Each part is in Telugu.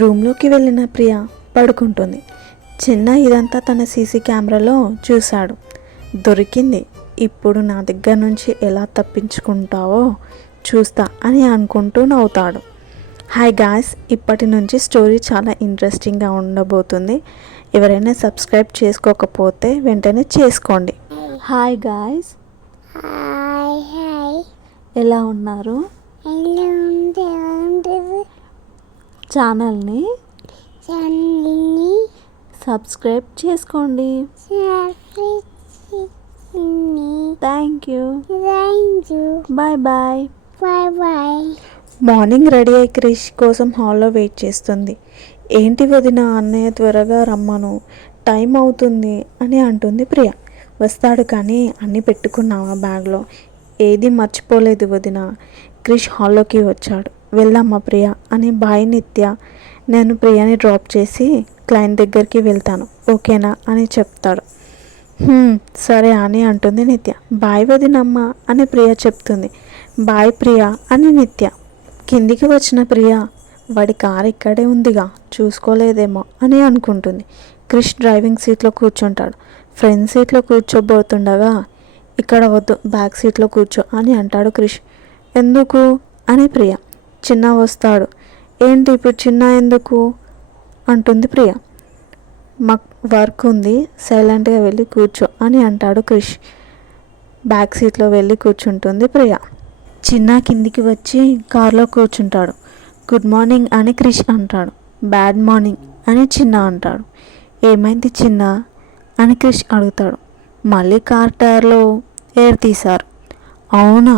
రూమ్లోకి వెళ్ళిన ప్రియ పడుకుంటుంది. చిన్న ఇదంతా తన సీసీ కెమెరాలో చూశాడు. దొరికింది, ఇప్పుడు నా దగ్గర నుంచి ఎలా తప్పించుకుంటావో చూస్తా అని అనుకుంటూ నవ్వుతాడు. హాయ్ గాయ్స్, ఇప్పటి నుంచి స్టోరీ చాలా ఇంట్రెస్టింగ్గా ఉండబోతుంది. ఎవరైనా సబ్స్క్రైబ్ చేసుకోకపోతే వెంటనే చేసుకోండి. హాయ్ గాయ్స్, ఎలా ఉన్నారు? ఛానల్ని సబ్స్క్రైబ్ చేసుకోండి. Thank you. Bye bye. Morning ready అయ్యి క్రిష్ కోసం హాల్లో వెయిట్ చేస్తుంది. ఏంటి వదిన, అన్నయ్య త్వరగా రమ్మను, టైం అవుతుంది అని అంటుంది ప్రియ. వస్తాడు కానీ అన్నీ పెట్టుకున్నావా బ్యాగ్లో? ఏది మర్చిపోలేదు వదిన. క్రిష్ హాల్లోకి వచ్చాడు. వెళ్దామా ప్రియ అని బాయ్ నిత్య, నేను ప్రియని డ్రాప్ చేసి క్లయింట్ దగ్గరికి వెళ్తాను, ఓకేనా అని చెప్తాడు. సరే అని అంటుంది నిత్య. బాయ్ వదినమ్మ అని ప్రియ చెప్తుంది. బాయ్ ప్రియ అని నిత్య. కిందికి వచ్చిన ప్రియ, వాడి కారు ఇక్కడే ఉందిగా, చూసుకోలేదేమో అని అనుకుంటుంది. క్రిష్ డ్రైవింగ్ సీట్లో కూర్చుంటాడు. ఫ్రంట్ సీట్లో కూర్చోబోతుండగా, ఇక్కడ వద్దు, బ్యాక్ సీట్లో కూర్చో అని అంటాడు క్రిష్. ఎందుకు అని ప్రియ. చిన్న వస్తాడు. ఏంటి ఇప్పుడు చిన్న ఎందుకు అంటుంది ప్రియ. మాకు వర్క్ ఉంది, సైలెంట్గా వెళ్ళి కూర్చో అని అంటాడు క్రిష్. బ్యాక్ సీట్లో వెళ్ళి కూర్చుంటుంది ప్రియ. చిన్న కిందికి వచ్చి కారులో కూర్చుంటాడు. గుడ్ మార్నింగ్ అని క్రిష్ అంటాడు. బ్యాడ్ మార్నింగ్ అని చిన్న అంటాడు. ఏమైంది చిన్న అని క్రిష్ అడుగుతాడు. మళ్ళీ కార్ టైర్లో ఎయిర్ తీశారు. అవునా,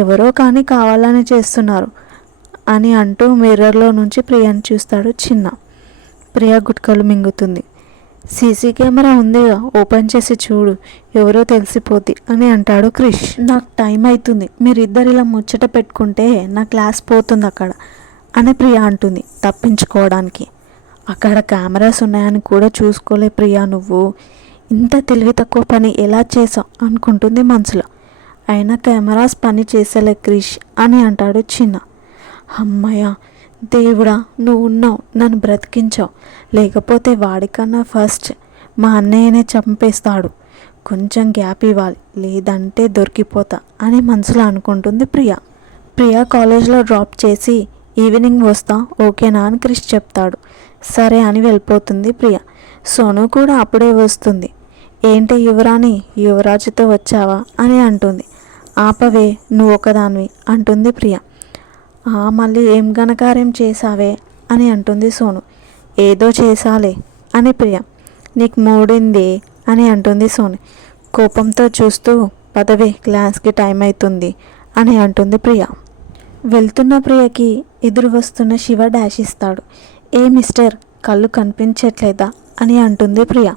ఎవరో కానీ కావాలని చేస్తున్నారు అని అంటూ మిర్రర్లో నుంచి ప్రియని చూస్తాడు చిన్న. ప్రియ గుట్కలు మింగుతుంది. సీసీ కెమెరా ఉందిగా, ఓపెన్ చేసి చూడు, ఎవరో తెలిసిపోద్ది అని అంటాడు క్రిష్. నాకు టైం అవుతుంది, మీరిద్దరు ఇలా ముచ్చట పెట్టుకుంటే నా క్లాస్ పోతుంది అక్కడ అని ప్రియ అంటుంది తప్పించుకోవడానికి. అక్కడ కెమెరాస్ ఉన్నాయని కూడా చూసుకోలే ప్రియ, నువ్వు ఇంత తెలివి తక్కువ పని ఎలా చేసావు అనుకుంటుంది మనసులో. అయినా కెమెరాస్ పని చేసేలే క్రిష్ అని అంటాడు చిన్న. అమ్మయ్య దేవుడా, నువ్వు ఉన్నావు, నన్ను బ్రతికించావు, లేకపోతే వాడికన్నా ఫస్ట్ మా అన్నయ్యనే చంపేస్తాడు. కొంచెం గ్యాప్ ఇవ్వాలి, లేదంటే దొరికిపోతా అని మనసులో అనుకుంటుంది ప్రియ. ప్రియ కాలేజ్లో డ్రాప్ చేసి ఈవినింగ్ వస్తా, ఓకేనా అని క్రిష్ చెప్తాడు. సరే అని వెళ్ళిపోతుంది ప్రియ. సోను కూడా అప్పుడే వస్తుంది. ఏంటి యువరాణి, యువరాజుతో వచ్చావా అని అంటుంది. ఆపవే, నువ్వు ఒకదానివి అంటుంది ప్రియ. మళ్ళీ ఏం ఘనకార్యం చేశావే అని అంటుంది సోను. ఏదో చేసాలే అని ప్రియ. నీకు మూడింది అని అంటుంది సోను కోపంతో చూస్తూ. పదవే, క్లాస్కి టైం అవుతుంది అని అంటుంది ప్రియ. వెళ్తున్న ప్రియకి ఎదురు వస్తున్న శివ డాష్ ఇస్తాడు. ఏ మిస్టర్, కళ్ళు కనిపించట్లేదా అని అంటుంది ప్రియ.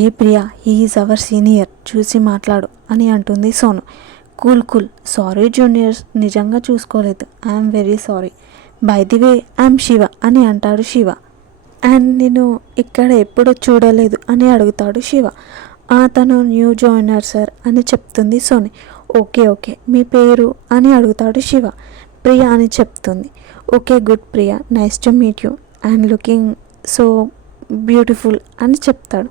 ఏ ప్రియ, హీఈస్ అవర్ సీనియర్, చూసి మాట్లాడు అని అంటుంది Sonu. Cool cool, sorry juniors, నిజంగా చూసుకోలేదు, I'm very sorry. By the way I'm Shiva అని అంటాడు శివ. అండ్ నేను ఇక్కడ ఎప్పుడు చూడలేదు అని అడుగుతాడు శివ. తను న్యూ జాయినర్ సార్ అని చెప్తుంది సోని. ఓకే ఓకే, మీ పేరు అని అడుగుతాడు శివ. ప్రియ అని చెప్తుంది. Okay good Priya, nice to meet you and looking so beautiful అని చెప్తాడు.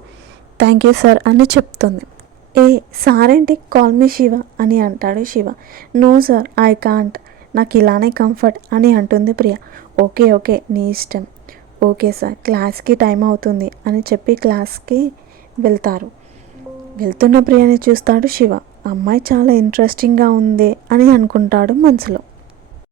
థ్యాంక్ యూ సార్ అని చెప్తుంది. ఏ సార్ ఏంటి, కాల్ మీ శివ అని అంటాడు Shiva. No sir, I can't, నాకు ఇలానే కంఫర్ట్ అని అంటుంది ప్రియ. ఓకే ఓకే, నీ ఇష్టం. ఓకే సార్, క్లాస్కి టైం అవుతుంది అని చెప్పి క్లాస్కి వెళ్తారు. వెళ్తున్న ప్రియని చూస్తాడు శివ. అమ్మాయి చాలా ఇంట్రెస్టింగ్గా ఉంది అని అనుకుంటాడు మనసులో.